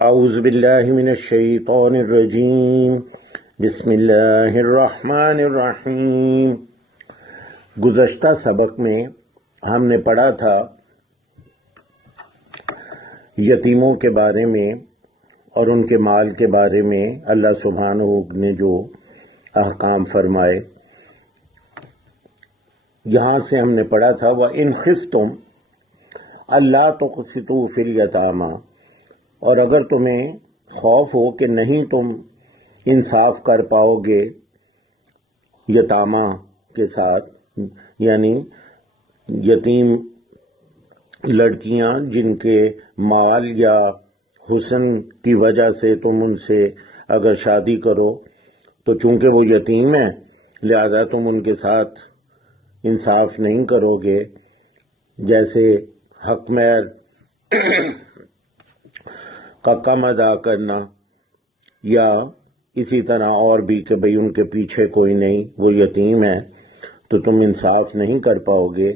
اعوذ باللہ من الشیطان الرجیم بسم اللہ الرحمن الرحیم۔ گزشتہ سبق میں ہم نے پڑھا تھا یتیموں کے بارے میں اور ان کے مال کے بارے میں اللہ سبحانہ نے جو احکام فرمائے۔ یہاں سے ہم نے پڑھا تھا وَإِنْ خِفْتُمْ أَلَّا تُقْسِطُوا فِي الْيَتَامَىٰ، اور اگر تمہیں خوف ہو کہ نہیں تم انصاف کر پاؤ گے یتامہ کے ساتھ، یعنی یتیم لڑکیاں جن کے مال یا حسن کی وجہ سے تم ان سے اگر شادی کرو تو چونکہ وہ یتیم ہیں لہذا تم ان کے ساتھ انصاف نہیں کرو گے، جیسے حق مہر کا کم ادا کرنا یا اسی طرح اور بھی کہ بھئی ان کے پیچھے کوئی نہیں، وہ یتیم ہے تو تم انصاف نہیں کر پاؤ گے،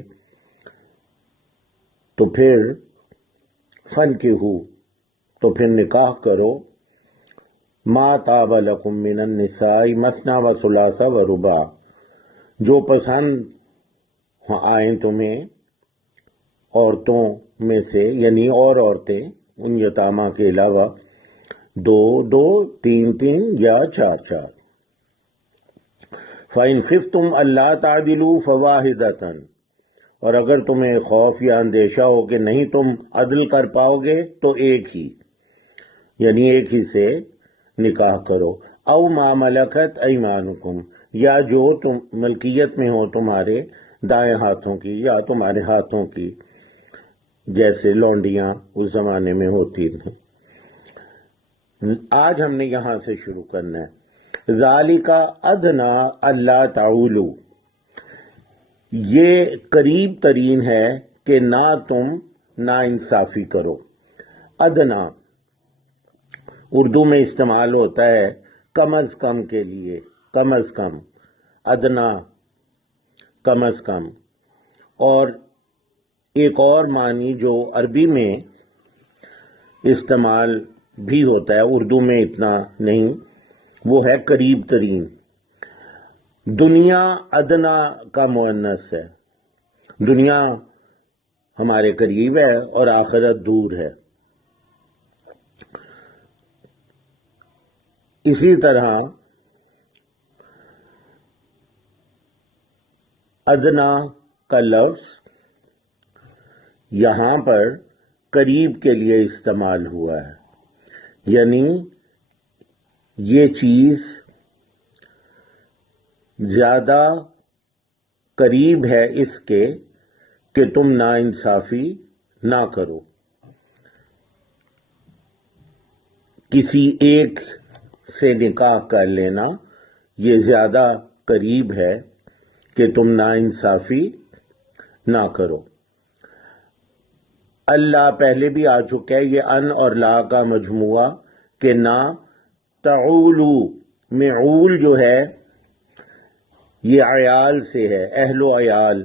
تو پھر تو پھر نکاح کرو ما طاب لکم من النساء مثنی و ثلاث و رباع، جو پسند آئیں تمہیں عورتوں میں سے، یعنی اور عورتیں ان یتامہ کے علاوہ، دو دو، تین تین یا چار چار۔ فَإِنْ خِفْتُمْ أَلَّا تَعْدِلُوا فَوَاحِدَةً، اور اگر تمہیں خوف یا اندیشہ ہو کہ نہیں تم عدل کر پاؤ گے تو ایک ہی، یعنی ایک ہی سے نکاح کرو۔ او ما ملکت ایمانکم، یا جو تم ملکیت میں ہو تمہارے دائیں ہاتھوں کی یا تمہارے ہاتھوں کی، جیسے لونڈیاں اس زمانے میں ہوتی تھیں۔ آج ہم نے یہاں سے شروع کرنا ہے۔ ذالک ادنی الا تعولوا، یہ قریب ترین ہے کہ نہ تم ناانصافی کرو۔ ادنا اردو میں استعمال ہوتا ہے کم از کم کے لیے، کم از کم، ادنا کم از کم، اور ایک اور معنی جو عربی میں استعمال بھی ہوتا ہے، اردو میں اتنا نہیں، وہ ہے قریب ترین۔ دنیا ادنا کا مؤنث ہے، دنیا ہمارے قریب ہے اور آخرت دور ہے۔ اسی طرح ادنا کا لفظ یہاں پر قریب کے لیے استعمال ہوا ہے، یعنی یہ چیز زیادہ قریب ہے اس کے کہ تم ناانصافی نہ کرو، کسی ایک سے نکاح کر لینا یہ زیادہ قریب ہے کہ تم ناانصافی نہ کرو۔ اللہ پہلے بھی آ چکا ہے، یہ ان اور لا کا مجموعہ کہ نہ تعولو، معول جو ہے یہ عیال سے ہے، اہل و عیال،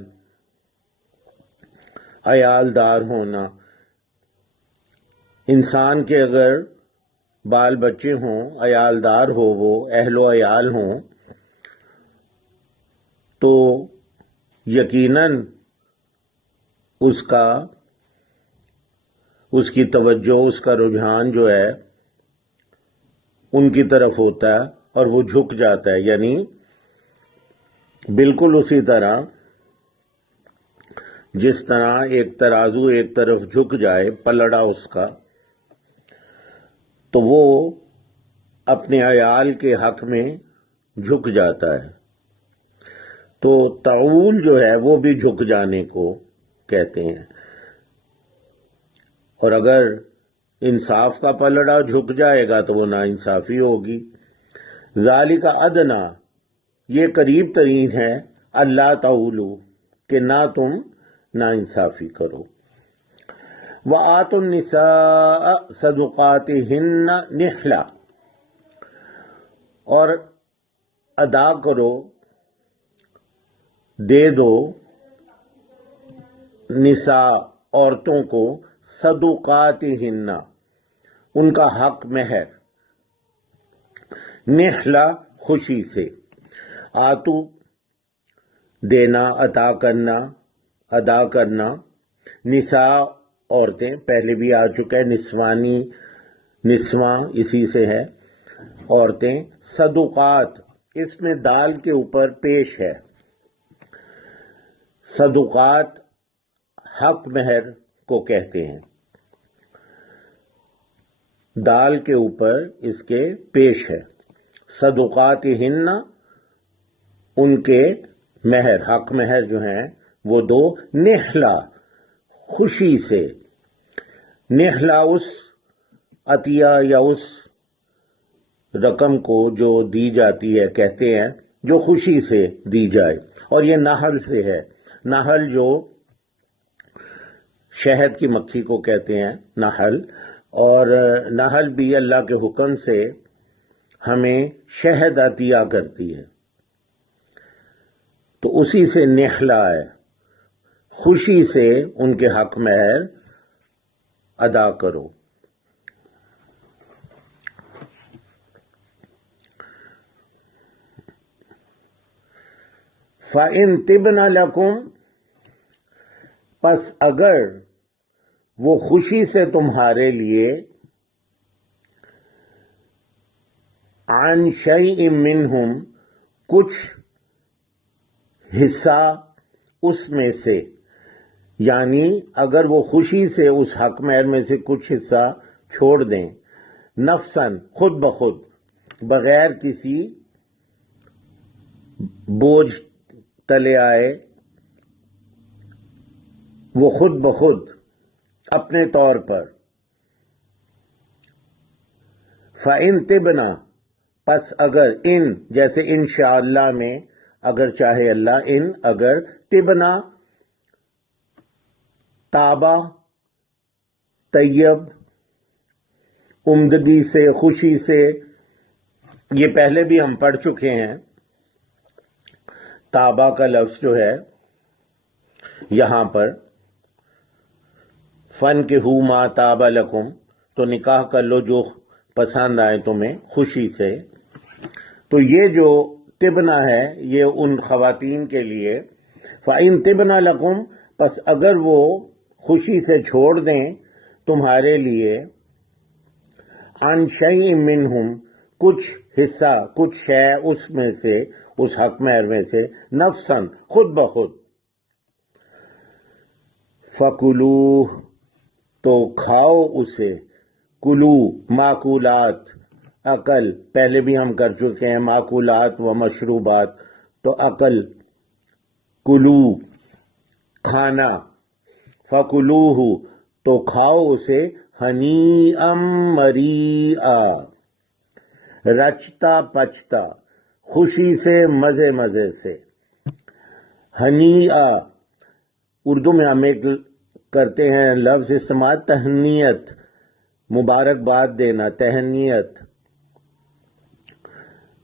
عیالدار ہونا۔ انسان کے اگر بال بچے ہوں، عیالدار ہو، وہ اہل و عیال ہوں، تو یقیناً اس کی توجہ، اس کا رجحان جو ہے ان کی طرف ہوتا ہے اور وہ جھک جاتا ہے، یعنی بالکل اسی طرح جس طرح ایک ترازو ایک طرف جھک جائے، پلڑا اس کا، تو وہ اپنے عیال کے حق میں جھک جاتا ہے۔ تو تعول جو ہے وہ بھی جھک جانے کو کہتے ہیں، اور اگر انصاف کا پلڑا جھک جائے گا تو وہ ناانصافی ہوگی۔ ذالک ادنا، یہ قریب ترین ہے، اللہ تعولو، کہ نہ تم ناانصافی کرو۔ وآتوا النساء صدقاتہن نحلہ، اور ادا کرو، دے دو نساء عورتوں کو صدقاتہن ان کا حق مہر، نحلہ خوشی سے، آتو دینا، عطا کرنا، ادا کرنا، نساء عورتیں، پہلے بھی آ چکا ہے، نسوانی، نسواں اسی سے ہے، عورتیں، صدقات، اس میں دال کے اوپر پیش ہے، صدقات حق مہر کو کہتے ہیں، دال کے اوپر اس کے پیش ہے، صدقات ہن، ان کے مہر، حق مہر جو ہیں وہ دو، نحلہ خوشی سے، نحلہ اس عطیہ یا اس رقم کو جو دی جاتی ہے کہتے ہیں جو خوشی سے دی جائے، اور یہ نحل سے ہے، نحل جو شہد کی مکھی کو کہتے ہیں نحل، اور نحل بھی اللہ کے حکم سے ہمیں شہد عطیہ کرتی ہے، تو اسی سے نحلہ ہے، خوشی سے ان کے حق مہر ادا کرو۔ فَإِن طِبْنَ لَكُمْ، پس اگر وہ خوشی سے تمہارے لیے، عن شیء منہم، کچھ حصہ اس میں سے، یعنی اگر وہ خوشی سے اس حق مہر میں سے کچھ حصہ چھوڑ دیں، نفساً خود بخود، بغیر کسی بوجھ تلے آئے، وہ خود بخود اپنے طور پر، فَإِن طِبْنَ، پس اگر، ان جیسے انشاءاللہ میں اگر چاہے اللہ، ان اگر، طبنا طابہ طیب، عمدگی سے، خوشی سے، یہ پہلے بھی ہم پڑھ چکے ہیں، طابہ کا لفظ جو ہے یہاں پر، فَانْكِحُوا مَا طَابَ لَكُمْ، تو نکاح کر لو جو پسند آئے تمہیں خوشی سے، تو یہ جو طبنا ہے یہ ان خواتین کے لیے، فَإِن طِبْنَ لَكُمْ، پس اگر وہ خوشی سے چھوڑ دیں تمہارے لیے، عن شیء منہم، کچھ حصہ، کچھ شے اس میں سے، اس حق مہر میں سے، نفساً خود بخود، فَكُلُوهُ، تو کھاؤ اسے، کلو معقولات، عقل، پہلے بھی ہم کر چکے ہیں، معقولات و مشروبات، تو عقل، کلو کھانا، فَكُلُوهُ، تو کھاؤ اسے، ہنیئا مریئا، رچتا پچتا، خوشی سے، مزے مزے سے، ہنیئا، اردو میں ہم ایک کرتے ہیں لفظ استعمال، تہنیت، مبارکباد دینا، تہنیت،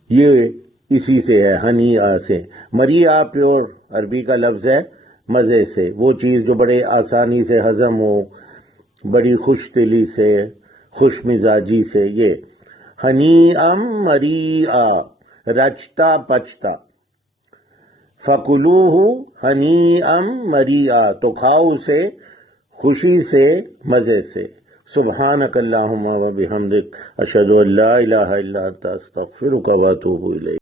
یہ اسی سے ہے، ہنیئا سے، مریئا پیور عربی کا لفظ ہے، مزے سے، وہ چیز جو بڑے آسانی سے ہضم ہو، بڑی خوش دلی سے، خوش مزاجی سے، یہ ہنیئا مریئا، رچتا پچتا، فَكُلُوهُ ہنیئا مریئا، تو کھاؤ اسے خوشی سے، مزے سے۔ سبحانک اللہم و بحمدک، اشہد ان لا الہ الا انت، استغفرک و اتوب الیک۔